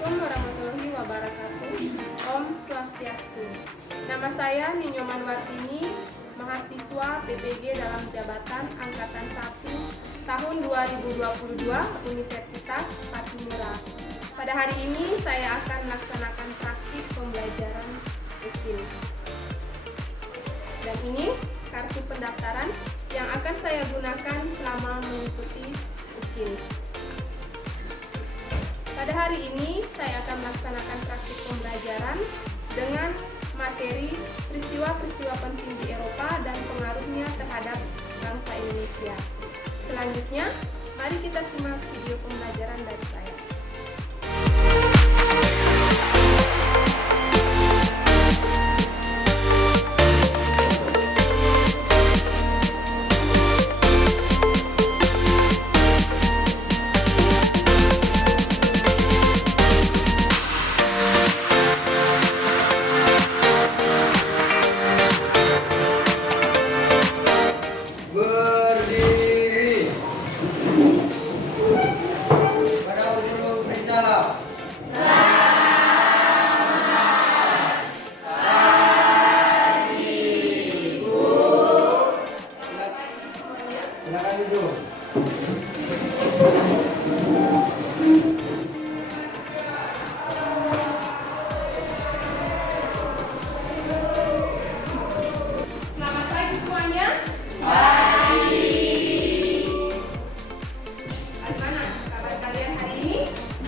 Assalamualaikum warahmatullahi wabarakatuh. Om Swastiastu. Nama saya Ninyoman Wartini, mahasiswa PPG dalam jabatan Angkatan 1 tahun 2022 Universitas Patimura. Pada hari ini saya akan melaksanakan praktik pembelajaran UKIL. Dan ini kartu pendaftaran yang akan saya gunakan selama mengikuti UKIL. Pada hari ini saya akan melaksanakan praktik pembelajaran dengan materi peristiwa-peristiwa penting di Eropa dan pengaruhnya terhadap bangsa Indonesia. Selanjutnya, mari kita simak video pembelajaran dari saya. Selamat pagi semuanya. Pagi. Bagaimana kabar kalian hari ini?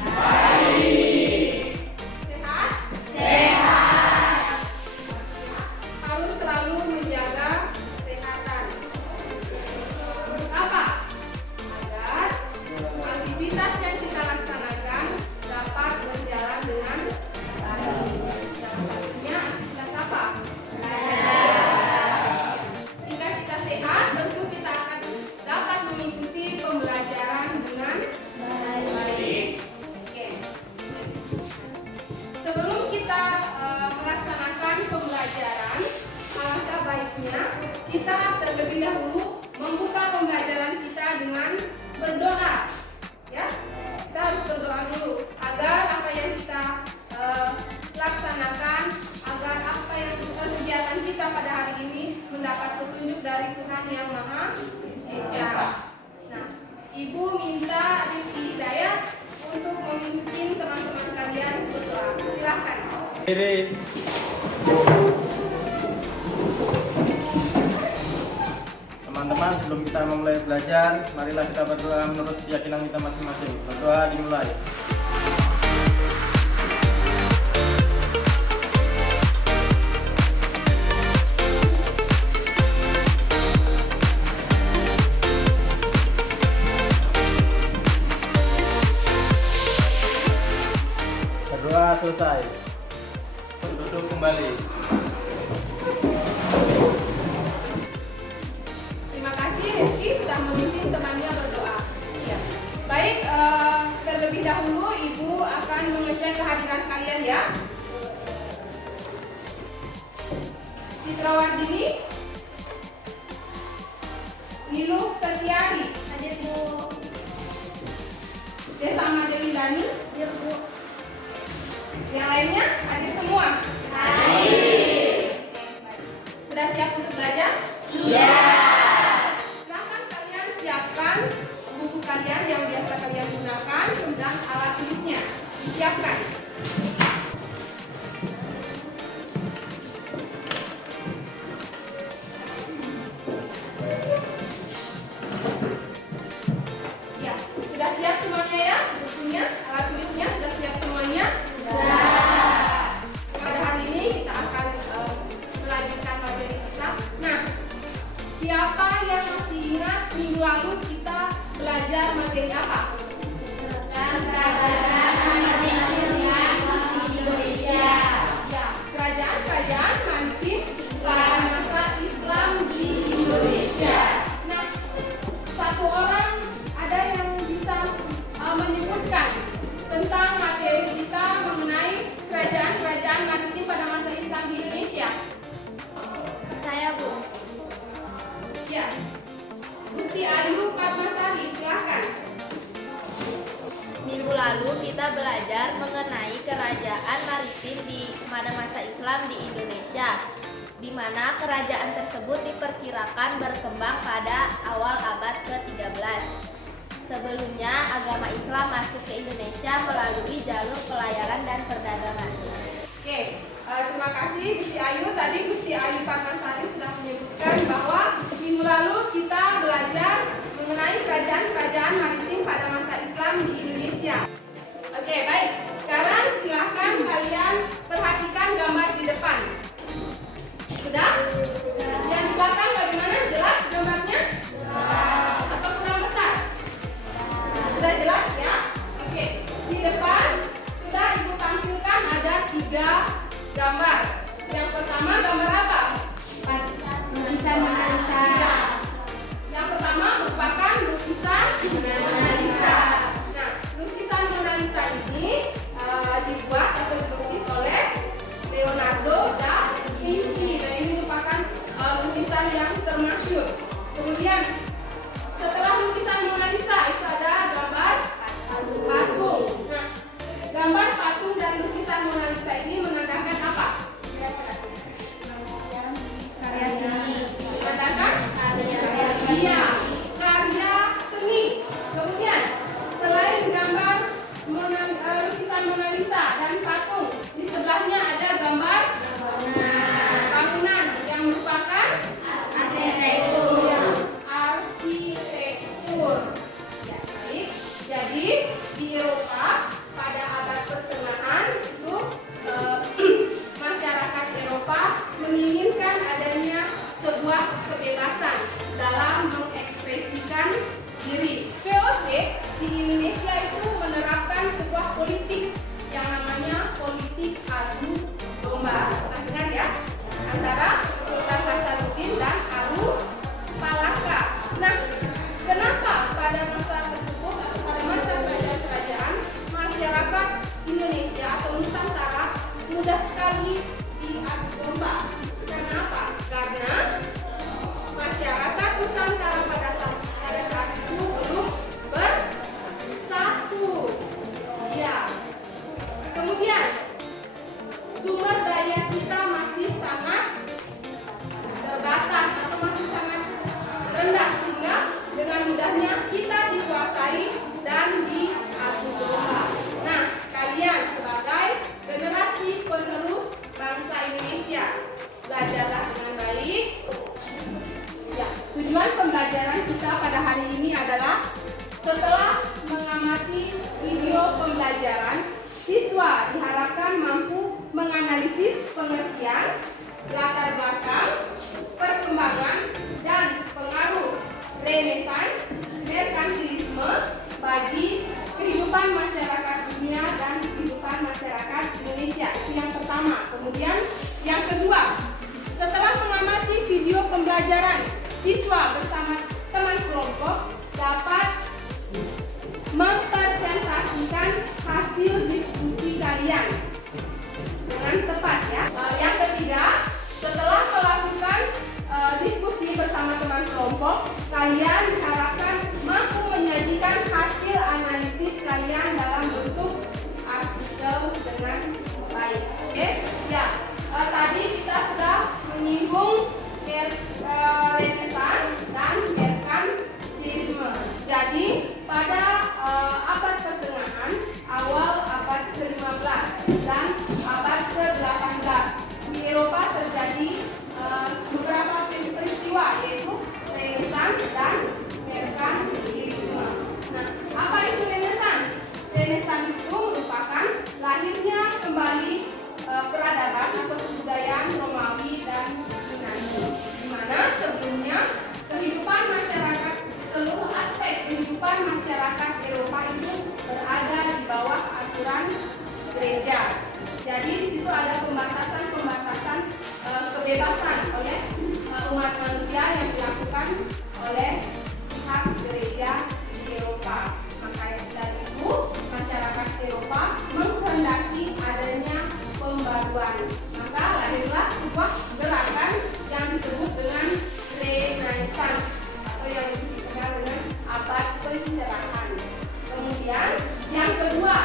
Baik. Sehat? Sehat. Harus selalu menjaga kesehatan. Untuk apa? Agar aktivitas yang kita laksanakan dapat berjalan dengan baik. Salah satunya aktivitas apa? Jika kita sehat, tentu kita akan dapat mengikuti pembelajaran dengan baik. Oke. Sebelum kita melaksanakan pembelajaran, alangkah baiknya kita terlebih dahulu membuka pembelajaran kita dengan berdoa. Ya, kita harus berdoa dulu agar apa yang kita laksanakan, agar apa yang kegiatan kita pada hari ini mendapat petunjuk dari Tuhan Yang Maha Esa. Nah, Ibu minta Rifki Hidayat untuk memimpin teman-teman kalian berdoa. Silakan. Teman-teman, sebelum kita memulai belajar, marilah kita berdoa menurut keyakinan kita masing-masing. Berdoa dimulai. Berdoa selesai. Duduk kembali. Terima kasih Rifki sudah memimpin temannya berdoa. Ya. Baik, terlebih dahulu Ibu akan mengecek kehadiran kalian ya. Citra Wardini, Niluh Setiari, Hadir Bu. Desa Madewindani, Hadir Bu. yang lainnya hadir semua. Hadir. Sudah siap untuk belajar? Siap. Silakan kalian siapkan buku kalian yang biasa kalian gunakan dan alat tulisnya. Disiapkan. belajar mengenai kerajaan maritim pada masa Islam di Indonesia, di mana kerajaan tersebut diperkirakan berkembang pada awal abad ke-13. Sebelumnya, agama Islam masuk ke Indonesia melalui jalur pelayaran dan perdagangan. Oke, terima kasih Gusti Ayu. Tadi Gusti Ayu Parmasari sudah menyebutkan bahwa minggu lalu kita belajar mengenai kerajaan-kerajaan maritim pada masa Islam di Indonesia. Oke, baik. Sekarang silahkan kalian perhatikan gambar di depan. Sudah? Yang di belakang bagaimana? Jelas gambarnya? Atau kurang besar? Sudah jelas ya? Oke, di depan sudah Ibu tampilkan ada 3 gambar. Yang pertama gambar apa? Lukisan Mona Lisa. Yang pertama merupakan lukisan Mona Lisa. Nah, lukisan Mona Lisa ini dibuat atau dilukis oleh Leonardo da Vinci. Dan ini merupakan lukisan yang termasyhur. Kemudian setelah lukisan Mona Lisa itu ada gambar patung. Nah, gambar patung dan lukisan Mona Lisa ini menandakan apa? Karya seni. Menandakan Karya iya, karya seni. Kemudian selain gambar lukisan Mona Lisa dan patung, di sebelahnya ada gambar bangunan yang merupakan arsitektur. arsitektur. Ya, baik. Jadi di Eropa pada abad pertengahan itu masyarakat Eropa menginginkan adanya sebuah kebebasan dalam mengekspresikan diri. VOC di Indonesia itu menerapkan sebuah politik yang namanya politik adu domba. Pernah dengar ya? Antara Sultan Hasanuddin dan Abu Palaka. Nah, kenapa pada masa tersebut atau pada masa kerajaan masyarakat Indonesia atau Nusantara mudah sekali diadu domba? Kenapa? Karena masyarakat Nusantara pada saat itu belum bersatu. Ya. Kemudian sumber daya kita masih sangat terbatas atau masih sangat rendah, sehingga dengan mudahnya kita dikuasai dan diadu domba. Nah, kalian sebagai generasi penerus bangsa Indonesia, belajarlah dengan baik. Ya, tujuan pembelajaran kita pada hari ini adalah setelah mengamati video pembelajaran, siswa diharapkan mampu menganalisis pengertian, latar belakang, perkembangan, dan pengaruh Renaissance merkantilisme bagi kehidupan masyarakat dunia dan kehidupan masyarakat Indonesia. Itu yang pertama. Kemudian yang kedua, setelah mengamati video pembelajaran, siswa bersama teman kelompok dapat mempresentasikan hasil diskusi kalian dengan tepat ya. Yang ketiga, setelah melakukan diskusi bersama teman kelompok, kalian diharapkan mampu menyajikan hasil analisis kalian dalam bentuk artikel dengan baik. Oke? Ya. Tadi kita sudah menyinggung Renaissance dan merkantilisme. Jadi pada abad pertengahan, awal abad ke-15 dan abad ke-18 di Eropa terjadi beberapa peristiwa, yaitu Renaissance dan merkantilisme. Nah, apa itu Renaissance? Renaissance itu merupakan lahirnya kembali peradaban atau kebudayaan Romawi dan Yunani, di mana sebelumnya kehidupan masyarakat, seluruh aspek kehidupan masyarakat Eropa itu berada di bawah aturan gereja. Jadi di situ ada pembatasan kebebasan oleh umat manusia yang dilakukan oleh pihak gereja di Eropa. Maka dari itu masyarakat Eropa menghendaki adanya pembaruan. Maka lahirlah sebuah gerakan yang disebut dengan Renaissance atau yang dikenal dengan abad pencerahan. Kemudian yang kedua,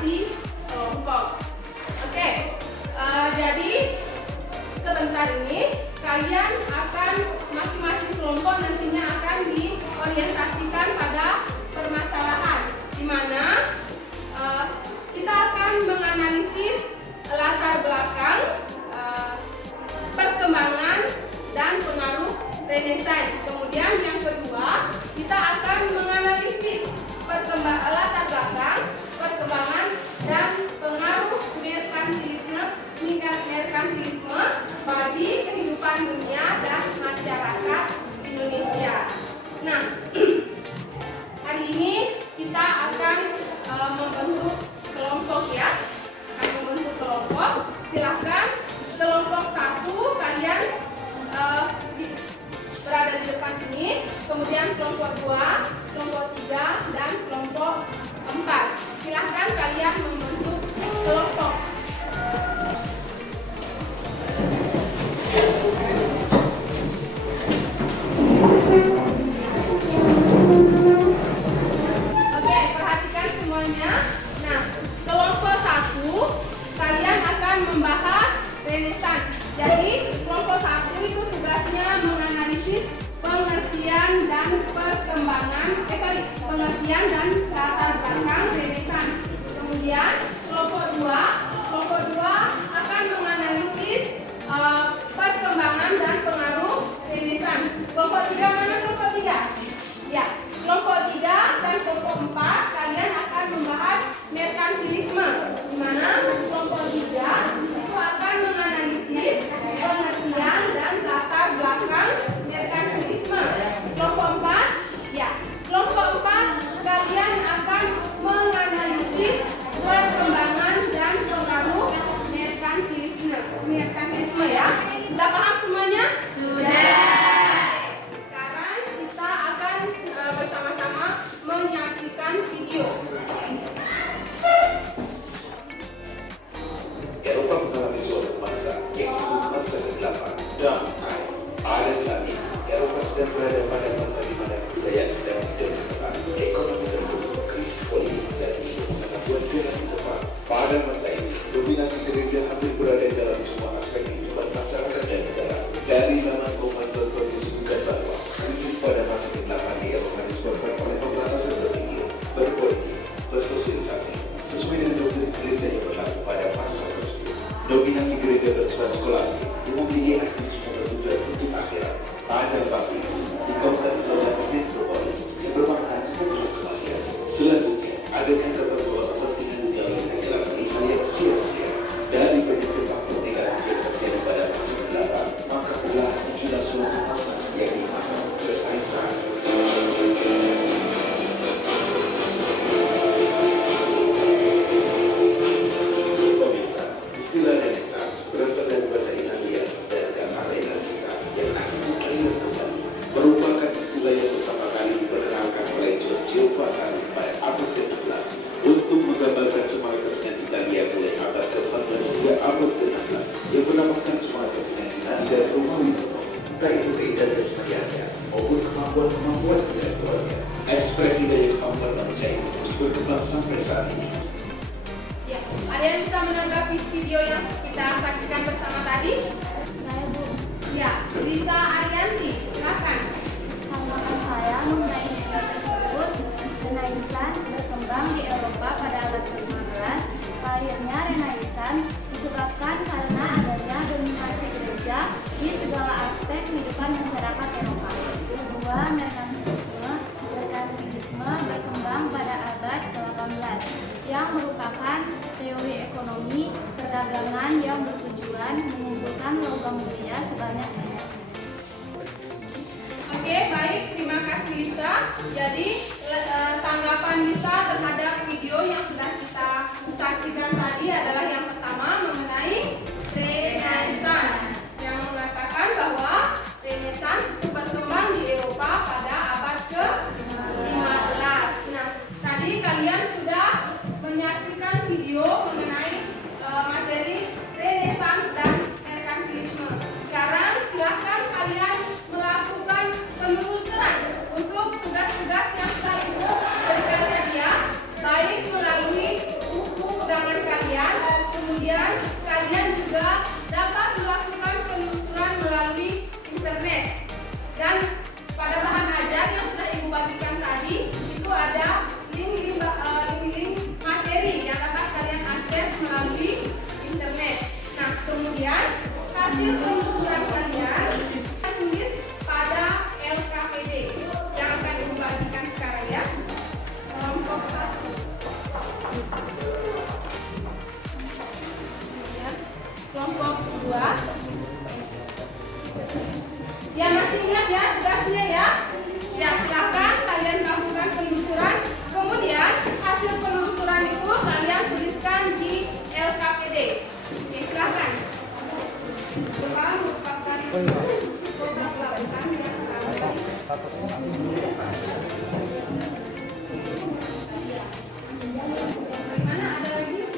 orientasi kelompok. Oke, jadi sebentar ini kalian akan masing-masing kelompok nantinya akan diorientasikan pada permasalahan, di mana kita akan menganalisis latar belakang, perkembangan dan pengaruh Renaissance. Kemudian yang kedua, kita akan menganalisis latar belakang, perkembangan dan pengaruh merkantilisme bagi kehidupan dunia dan masyarakat Indonesia. Nah, hari ini kita akan membentuk kelompok ya. Akan membentuk kelompok. Silahkan kelompok 1 kalian berada di depan sini. Kemudian kelompok 2, kelompok 3 dan kelompok 4. Silahkan kalian membentuk kelompok. Oke, perhatikan semuanya. Nah, kelompok 1 kalian akan membahas Renaissance. Jadi, kelompok 1 itu tugasnya menganalisis pengertian dan pengertian dan latar belakang Renaissance. Kemudian, kelompok 2 akan menganalisis perkembangan dan pengaruh Renaissance. Kelompok 3 mana kelompok 3? Ya, kelompok 3 dan kelompok 4 kalian akan membahas merkantilisme, di mana kelompok 3 itu akan menganalisis pengertian dan latar belakang merkantilisme. Kelompok 4, ya, kelompok 4 kalian akan menganalisis perkembangan dan pengaruh merkantilisme ya. Sudah paham semuanya? Sudah. Sekarang kita akan bersama-sama menyaksikan video. Eropa mengalami suatu masa yang disebut masa ke-8 damai. Pada saat ini, Eropa sedang berada pada masa di mana kebudayaan sedang didominasi, ekonomi terpuruk, krisis politik dan hidup mengabuat jalan di depan. Pada masa ini, dominasi gereja hampir berada dalam semua aspek kehidupan masyarakat dan negara. Dari zaman Thomas disebutkan bahwa krisis pada masa ke-8 di Eropa disebabkan oleh pembatasan berpikir, berpolitik, bersosialisasi, sesuai dengan doktrin gereja yang berlaku pada masa tersebut. Dominasi gereja bersifat skolastik yang memiliki aktivisme bertujuan untuk akhirat. Pada fase itu, dikembangkan sebuah metropoli yang bermakna untuk kematian. Selanjutnya, ada yang terbawa kepentingan dunia yang menjelaskan yang sia-sia. Dari banyak faktor negatif yang terjadi pada masa ke-8, maka pula muncullah suatu masa yang dimaksud Renaissance. Pemirsa, istilah Renaissance berasal dari bahasa Italia dan kata renascita yang artinya lahir kembali, merupakan istilah yang pertama kali diperkenalkan oleh Giorgio Vasari pada abad ke-16 untuk menggambarkan semangat kesenian Italia mulai abad ke-14 hingga abad ke-16 yang menamakan semangat kesenian Yunani dan Romawi kuno, entah itu keindahan keseniannya maupun kemampuan intelektualnya. Ekspresi daya kemampuan manusia itu terus berkembang sampai saat ini. Ya, ada yang bisa menanggapi video yang kita saksikan bersama tadi? Saya Bu. Ya, Lisa Arianti, silakan. Tanggapan saya mengenai video tersebut, Renaissance berkembang di Eropa pada abad ke-15. Lahirnya Renaissance disebabkan karena adanya dominasi gereja di segala aspek kehidupan masyarakat Eropa. Kedua, merkantilisme berkembang pada abad ke-18 yang merupakan teori ekonomi perdagangan yang bertujuan mengumpulkan logam mulia sebanyak-banyaknya. Oke, baik, terima kasih Lisa. Jadi tanggapan Lisa terhadap video yang sudah kita saksikan tadi adalah yang pertama mengenai Renaissance, yang mengatakan bahwa Renaissance berkembang di Eropa pada abad ke-15. Nah, tadi kalian sudah menyaksikan video mengenai materi Renaissance dan merkantilisme. Sekarang silakan kalian melakukan penelusuran untuk tugas-tugas yang sudah Ibu berikan hadiah, baik melalui hasil penelusuran kalian tulis pada LKPD yang akan ibu bagikan sekarang ya. Kelompok 1. Kelompok 2. Ya, masih ingat ya tugasnya ya? Ya, silakan kalian lakukan penelusuran. Kemudian hasil penelusuran itu kalian tuliskan di LKPD. Oke, silakan. Depan merupakan kota pelabuhan yang bagaimana ada lagi?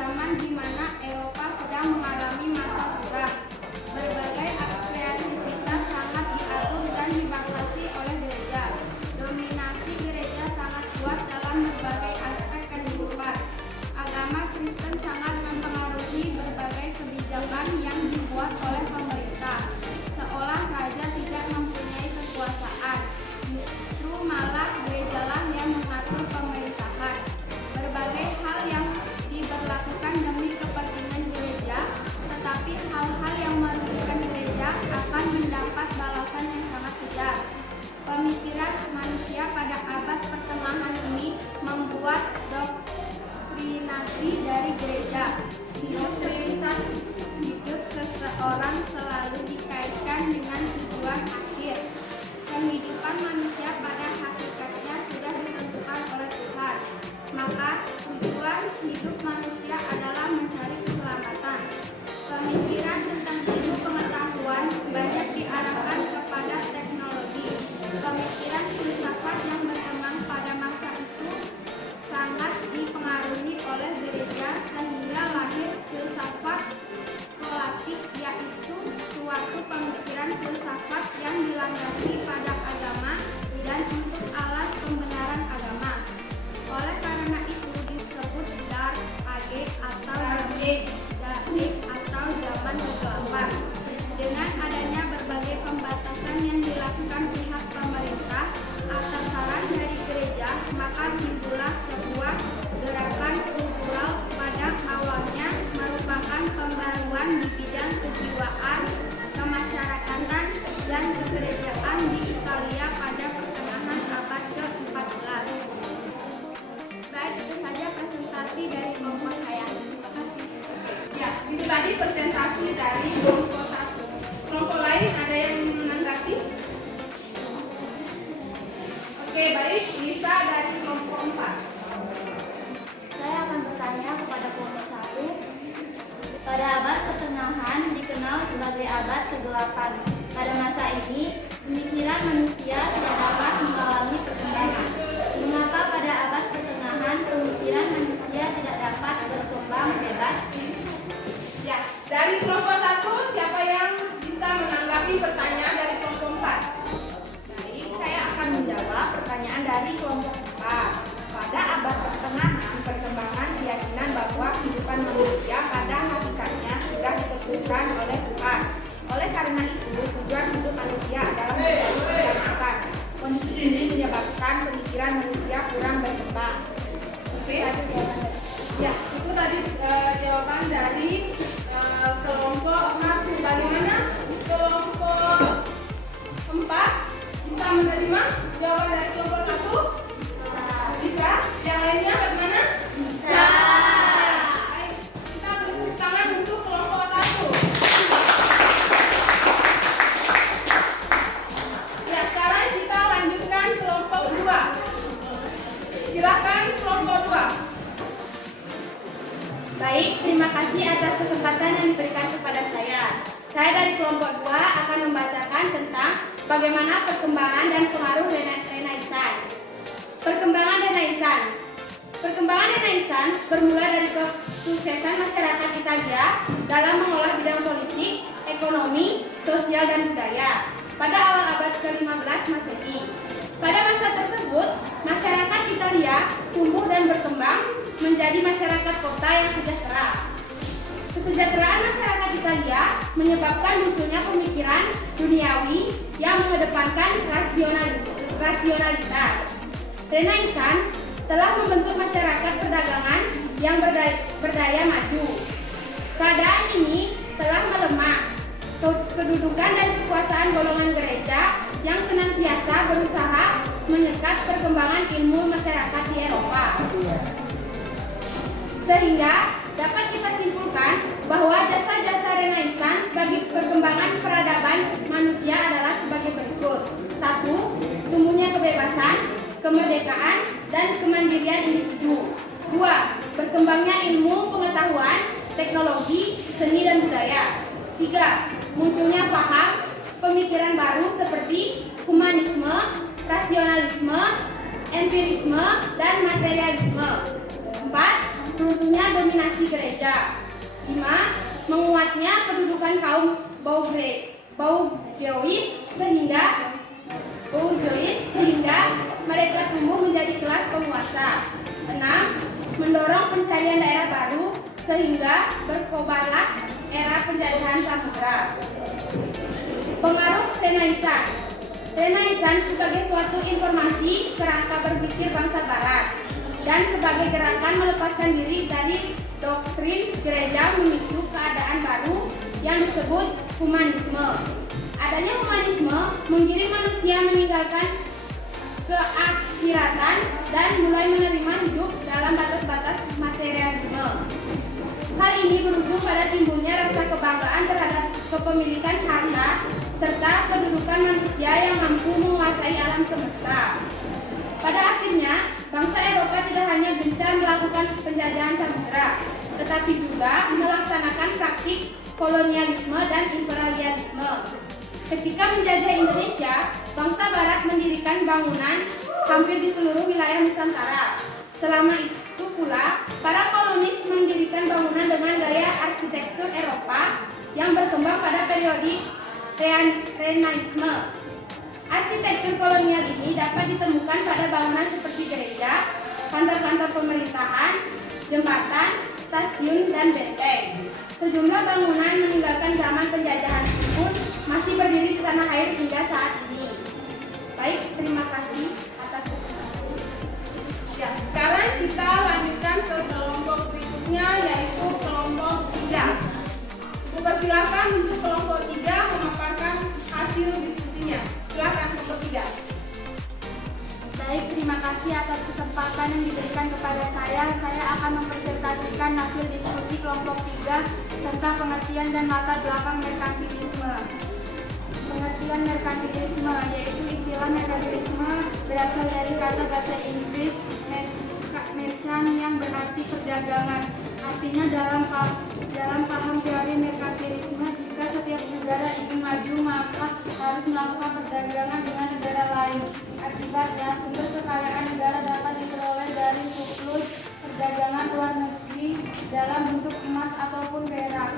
zaman di mana Eropa sedang mengalami masa suram. Berbagai kreativitas sangat diatur dan dibatasi oleh gereja. Dominasi gereja sangat kuat dalam berbagai aspek kehidupan. Agama Kristen sangat mempengaruhi berbagai hidup manusia adalah mencari keselamatan. Pemikiran tentang ilmu pengetahuan banyak diarahkan kepada teknologi. Pemikiran filsafat yang berkembang pada masa itu sangat dipengaruhi oleh gereja sehingga lahir filsafat skolatik, yaitu suatu pemikiran filsafat yang dilandasi pada agama dan untuk alas pembenaran agama. Oleh karena itu disebut Dark Age atau zaman kegelapan. Dengan adanya berbagai pembatasan yang dilakukan pihak pemerintah atas saran dari gereja, maka timbullah sebuah gerakan kultural pada awalnya merupakan pembaruan di bidang kejiwaan, kemasyarakatan, dan kegerejaan di Italia pada pertengahan abad ke-14. Baik, itu saja presentasi dari kelompok saya. Terima kasih. Ya, itu tadi presentasi dari kelompok 1. Kelompok lain ada yang menanggapi? Oke, baik. Lisa dari kelompok 4. Saya akan bertanya kepada kelompok 1. Pada abad pertengahan dikenal sebagai abad kegelapan. Pada masa ini, pemikiran manusia tidak dapat mengalami perkembangan. Mengapa pada abad pertengahan pemikiran manusia tidak dapat berkembang bebas? Ya, dari kelompok 1, siapa yang bisa menanggapi pertanyaan dari kelompok 4? Baik, saya akan menjawab pertanyaan dari kelompok 4. Pada abad pertengahan, perkembangan keyakinan bahwa kehidupan manusia pada hakikatnya sudah ditentukan oleh Tuhan. Oleh karena itu, tujuan hidup manusia adalah mencari keselamatan. Kondisi ini menyebabkan pemikiran manusia kurang berkembang. Oke. Ya, itu tadi jawaban dari kelompok 1. Bagaimana kelompok 4 bisa menerima jawaban dari kelompok 1? Bisa. Yang lainnya bagaimana? Bisa. Baik, kita beri tangan untuk kelompok 1. Ya, sekarang kita lanjutkan kelompok 2. Silakan kelompok 2. Baik, terima kasih atas kesempatan yang diberikan kepada saya. Saya dari kelompok 2 akan membacakan tentang bagaimana perkembangan dan pengaruh Renaissance. Perkembangan Renaissance. Perkembangan Renaissance bermula dari kesuksesan masyarakat Italia dalam mengolah bidang politik, ekonomi, sosial, dan budaya pada awal abad ke-15 Masehi. Pada masa tersebut, masyarakat Italia tumbuh dan berkembang menjadi masyarakat kota yang sejahtera. Kesejahteraan masyarakat Italia menyebabkan munculnya pemikiran duniawi yang mengedepankan rasionalitas. Renaissance telah membentuk masyarakat perdagangan yang berdaya maju. Keadaan ini telah melemah kedudukan dan kekuasaan golongan gereja yang senantiasa berusaha menyekat perkembangan ilmu masyarakat di Eropa. Sehingga dapat kita simpulkan bahwa jasa-jasa Renaissance bagi perkembangan peradaban manusia adalah sebagai berikut. 1. Tumbuhnya kebebasan, kemerdekaan, dan kemandirian individu. 2. Berkembangnya ilmu pengetahuan, teknologi, seni, dan budaya. 3. Munculnya paham, pemikiran baru seperti humanisme, rasionalisme, empirisme, dan materialisme. 4. Runtuhnya dominasi gereja. 5. Menguatnya kedudukan kaum bourgeois sehingga mereka tumbuh menjadi kelas penguasa. 6. Mendorong pencarian daerah baru sehingga berkobarlah era penjajahan samudra. Pengaruh Renaissance. Renaissance sebagai suatu informasi kerangka berpikir bangsa Barat dan sebagai gerakan melepaskan diri dari doktrin gereja menuju keadaan baru yang disebut humanisme. Adanya humanisme menggiring manusia meninggalkan keakhiratan dan mulai menerima hidup dalam batas-batas materialisme. Hal ini berujung pada timbulnya rasa kebanggaan terhadap kepemilikan harta serta kedudukan manusia yang mampu menguasai alam semesta. Pada akhirnya, bangsa Eropa tidak hanya gencar melakukan penjajahan tetapi juga melaksanakan praktik kolonialisme dan imperialisme. Ketika menjajah Indonesia, bangsa Barat mendirikan bangunan hampir di seluruh wilayah Nusantara. Selama itu pula, para kolonis mendirikan bangunan dengan gaya arsitektur Eropa yang berkembang pada periode Renaissance. Arsitektur kolonial ini dapat ditemukan pada bangunan seperti gereja, kantor-kantor pemerintahan, jembatan, stasiun, dan benteng. Sejumlah bangunan meninggalkan zaman penjajahan pun masih berdiri di tanah air hingga saat ini. Baik, terima kasih atas kesempatan. Ya, sekarang kita lanjutkan ke kelompok berikutnya, yaitu kelompok 3. Silakan untuk kelompok 3 memaparkan hasil diskusinya. Silakan kelompok 3. Baik, terima kasih atas kesempatan yang diberikan kepada saya. Saya akan mempresentasikan hasil diskusi kelompok 3 tentang pengertian dan latar belakang merkantilisme. Pengertian merkantilisme yaitu istilah merkantilisme berasal dari kata bahasa Inggris merchant yang berarti perdagangan. Artinya dalam paham teori merkantilisme, jika setiap negara ingin maju maka harus melakukan perdagangan dengan negara lain. Akibatnya sumber kekayaan negara dapat diperoleh dari surplus perdagangan luar negeri dalam bentuk emas ataupun perak.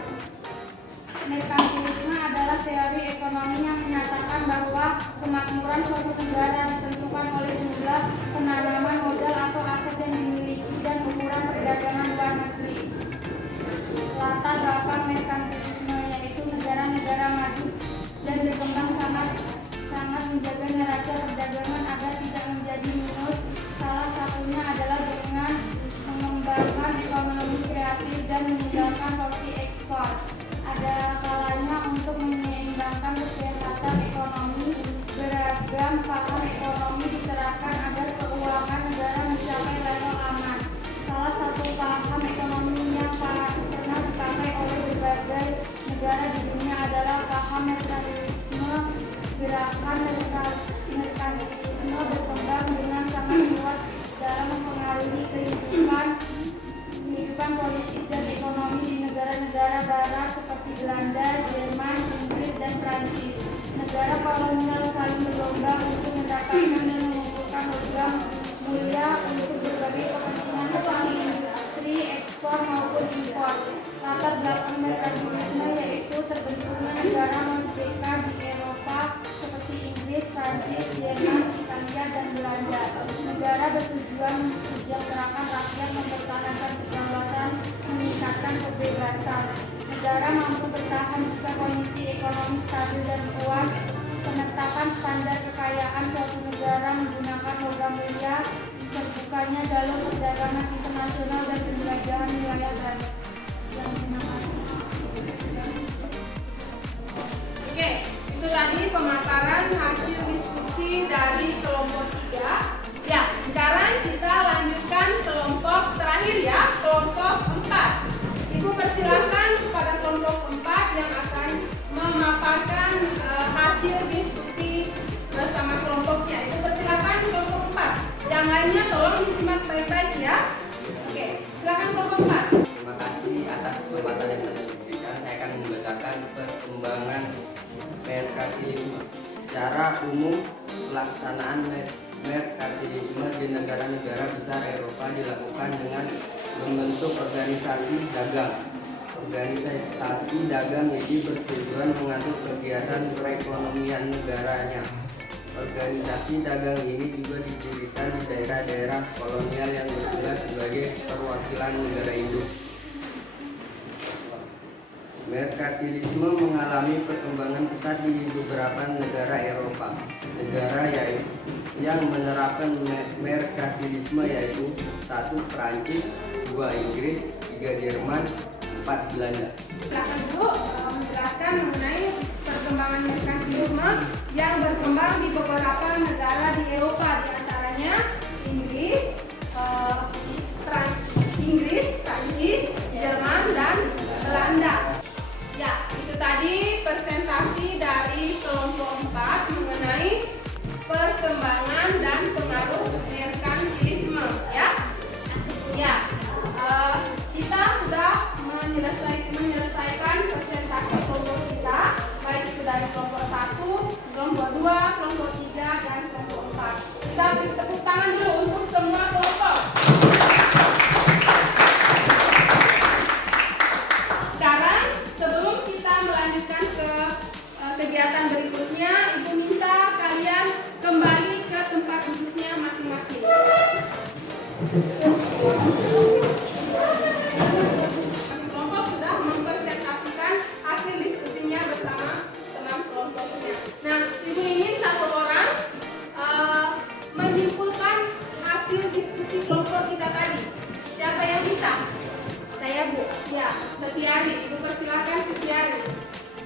Merkantilisme adalah teori ekonomi yang menyatakan bahwa kemakmuran suatu negara ditentukan oleh jumlah penanaman modal atau aset yang dimiliki dan ukuran perdagangan luar negeri. Latar belakang merkantilisme yaitu negara-negara maju dan berkembang sangat menjaga neraca perdagangan agar tidak menjadi minus. Salah satunya adalah dengan mengembangkan ekonomi kreatif dan meninggalkan policy ekspor. Ada kalanya untuk menyeimbangkan kesehatan ekonomi, beragam paham ekonomi diterapkan agar keuangan negara mencapai level aman. Salah satu paham ekonomi yang pernah dipakai oleh berbagai negara di dunia adalah paham merkantilisme. Gerakan merkantilisme berkembang dengan sangat kuat dalam mempengaruhi kehidupan politik dan ekonomi di negara-negara barat seperti Belanda, Jerman, Inggris, dan Prancis. Negara kolonial saling berlomba untuk mendapatkan dan mengumpulkan logam mulia untuk berbagai kepentingan seperti industri, ekspor maupun impor. Latar belakang merkantilisme yaitu terbentuknya negara merdeka di Eropa seperti Inggris, Prancis, Jerman, Italia, dan Belanda. Negara bertujuan mensejahterakan rakyat, mempertahankan kedaulatan, meningkatkan kebebasan. Negara mampu bertahan jika kondisi ekonomi stabil dan kuat. Penetapan standar kekayaan suatu negara menggunakan logam mulia, terbukanya jalur perdagangan internasional dan penjelajahan wilayah barat. Oke, itu tadi pemaparan hasil diskusi dari kelompok 3. Ya, sekarang kita lanjutkan kelompok terakhir ya, kelompok 4. Ibu persilahkan kepada kelompok 4 yang akan memaparkan hasil diskusi bersama kelompoknya. Ibu persilahkan kelompok 4. Yang lainnya tolong disimak baik-baik ya. Oke, silakan kelompok 4. Terima kasih atas kesempatan yang telah diberikan. Saya akan membacakan perkembangan merkantilisme. Secara umum, pelaksanaan merkantilisme di negara-negara besar Eropa dilakukan dengan membentuk organisasi dagang. Organisasi dagang ini bertujuan mengatur kegiatan perekonomian negaranya. Organisasi dagang ini juga didirikan di daerah-daerah kolonial yang bertugas sebagai perwakilan negara induk. Merkantilisme mengalami perkembangan pesat di beberapa negara Eropa. Negara yang menerapkan merkantilisme yaitu 1. Prancis, 2. Inggris, 3. Jerman, 4. Belanda. Silakan dulu menjelaskan mengenai perkembangan merkantilisme yang berkembang di beberapa negara di Eropa, di antaranya Inggris, Prancis, Jerman, dan Belanda. Ya, itu tadi presentasi dari kelompok 4 mengenai perkembangan dan pengaruh merkantilisme ya. Ya, kita sudah menyelesaikan presentasi kelompok kita, baik itu dari kelompok 1, kelompok 2, kelompok 3, dan kelompok 4. Kita beri tepuk tangan dulu untuk semua kelompok. Sekarang, sebelum kita melanjutkan ke kegiatan berikutnya, Ibu minta kalian kembali ke tempat duduknya masing-masing. Kelompok sudah mempresentasikan hasil diskusinya bersama teman kelompoknya. Nah, Ibu ingin satu orang menyimpulkan hasil diskusi kelompok kita tadi. Siapa yang bisa? Saya, Bu. Ya, Setiari. Ibu persilakan Setiari.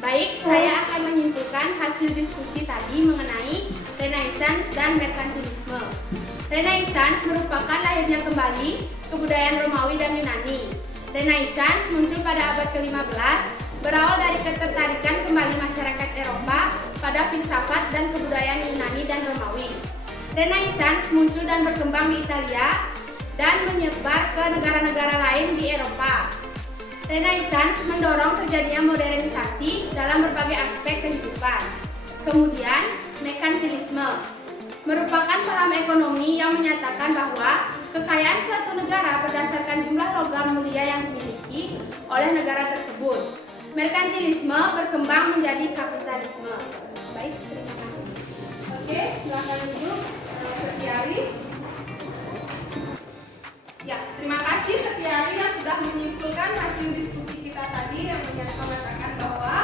Baik, saya akan menyimpulkan hasil diskusi tadi mengenai Renaissance dan merkantilisme. Renaissance merupakan lahirnya kembali kebudayaan Romawi dan Yunani. Renaissance muncul pada abad ke-15, berawal dari ketertarikan kembali masyarakat Eropa pada filsafat dan kebudayaan Yunani dan Romawi. Renaissance muncul dan berkembang di Italia dan menyebar ke negara-negara lain di Eropa. Renaissance mendorong terjadinya modernisasi dalam berbagai aspek kehidupan. Kemudian, merkantilisme merupakan paham ekonomi yang menyatakan bahwa kekayaan suatu negara berdasarkan jumlah logam mulia yang dimiliki oleh negara tersebut. Merkantilisme berkembang menjadi kapitalisme. Baik, terima kasih. Oke, silakan duduk Setiari. Ya, terima kasih Setiari yang sudah menyimpulkan hasil diskusi kita tadi yang mengatakan bahwa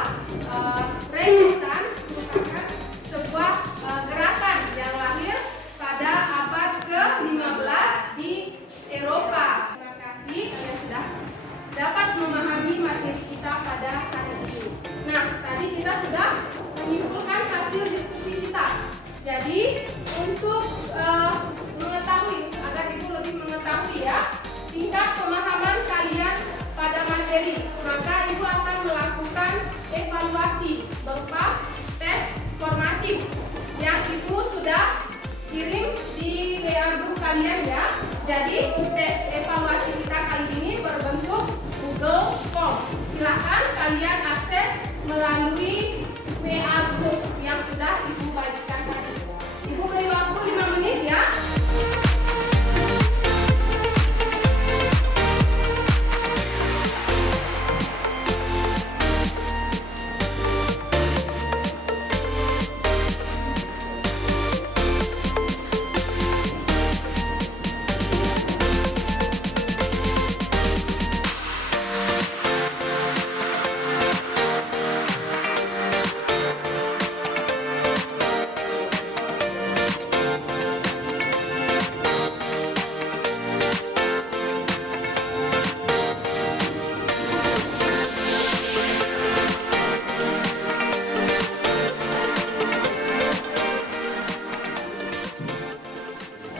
Renaissance merupakan sebuah gerakan yang lahir pada abad ke-15 di Eropa. Terima kasih kalian sudah dapat memahami materi kita pada hari ini. Nah, tadi kita sudah menyimpulkan hasil diskusi kita. Jadi, untuk mengetahui, agar Ibu lebih mengetahui ya, tingkat pemahaman kalian pada materi, maka Ibu akan melakukan evaluasi berupa tes formatif yang Ibu sudah kirim di WA group kalian ya. Jadi, tes evaluasi kita kali ini berbentuk Google Form. Silakan kalian akses melalui WA group yang sudah Ibu bagikan tadi. Ibu beri waktu 5 menit ya.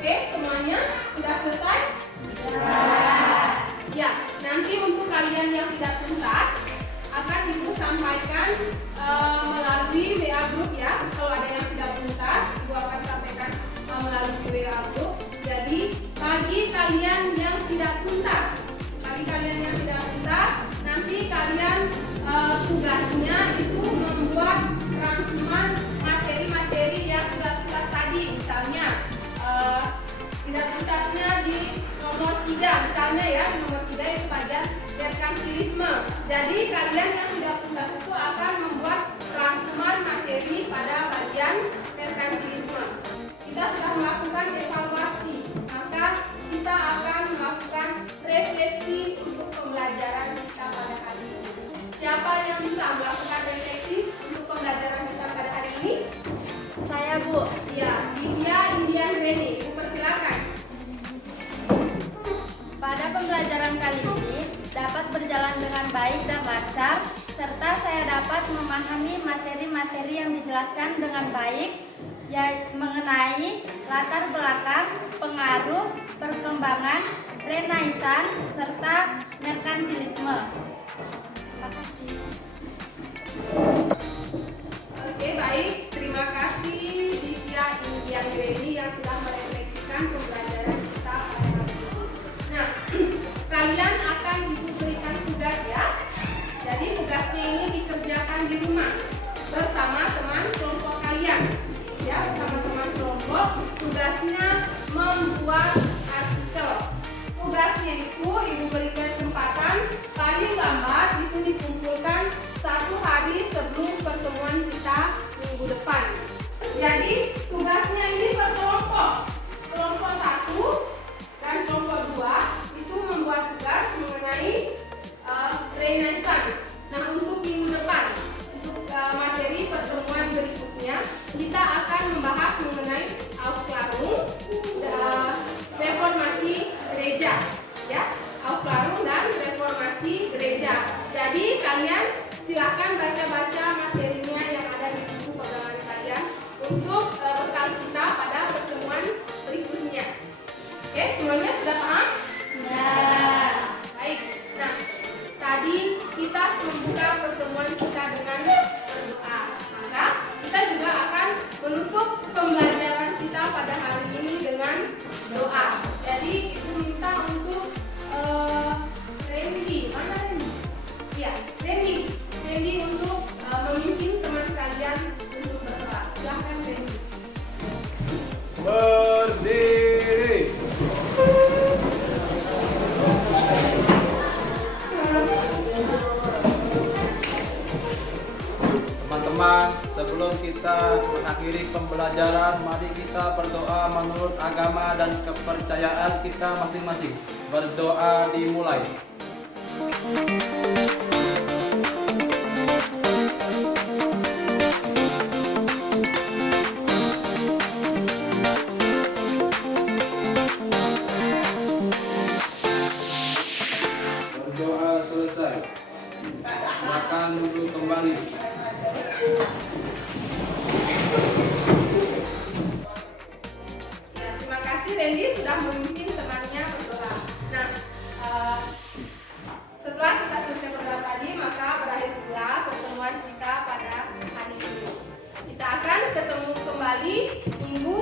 Oke, semuanya sudah selesai? Ya, nanti untuk kalian yang tidak tuntas akan Ibu sampaikan melalui WA group ya. Kalau ada yang tidak tuntas, Ibu akan sampaikan melalui WA group. Jadi, bagi kalian yang tidak tuntas, nanti kalian tugasnya itu membuat rangkuman materi-materi yang sudah tuntas tadi. Misalnya, tidak tuntasnya di nomor 3 misalnya ya, nomor 3 itu bagian merkantilisme. Jadi kalian yang tidak tuntas itu akan membuat rangkuman materi pada bagian merkantilisme. Kita sudah melakukan evaluasi, maka kita akan melakukan refleksi untuk pembelajaran kita pada hari ini. Siapa yang bisa melakukan refleksi untuk pembelajaran kita pada hari ini? Saya, Bu. Ya, Divya Indian Reni, Ibu persilakan. Pada pembelajaran kali ini dapat berjalan dengan baik dan lancar, serta saya dapat memahami materi-materi yang dijelaskan dengan baik, yaitu mengenai latar belakang, pengaruh, perkembangan, Renaissance, serta merkantilisme. Terima kasih. Oke, baik. Terima kasih Divya Indian Reni yang sudah merefleksikan pembelajaran kita pada hari ini. Nah, kalian akan diberikan tugas ya. di rumah bersama teman kelompok kalian. Ya, bersama teman kelompok, tugasnya membuat artikel. Tugasnya itu Ibu beri kesempatan paling lambat itu dikumpulkan 1 hari sebelum pertemuan kita minggu depan. Jadi tugasnya ini berkelompok. Kelompok 1 dan kelompok 2 itu membuat tugas mengenai Renaissance. Nah, untuk minggu depan, untuk materi pertemuan berikutnya, kita akan membahas mengenai Aufklärung, reformasi gereja, ya, Aufklärung dan reformasi gereja. Jadi kalian silakan baca-baca materinya yang ada di buku pegangan kalian untuk bekal kita pada pertemuan berikutnya. Oke, semuanya sudah paham? Ya. Baik. Nah, tadi kita membuka pertemuan kita dengan berdoa. Maka kita juga akan menutup pembelajaran kita pada hari ini dengan doa. Jadi Ibu minta untuk Randy. Mana Randy? Ya, Randy untuk memimpin teman kalian untuk berdoa. Silahkan Randy. Berdiri. Teman-teman, sebelum kita mengakhiri pembelajaran, mari kita berdoa menurut agama dan kepercayaan kita masing-masing. Berdoa dimulai. Berdoa selesai. Silakan duduk kembali. Ya, terima kasih Randy sudah memimpin temannya berdoa. Nah, setelah kita selesai berdoa tadi, maka berakhir pula pertemuan kita pada hari ini. Kita akan ketemu kembali minggu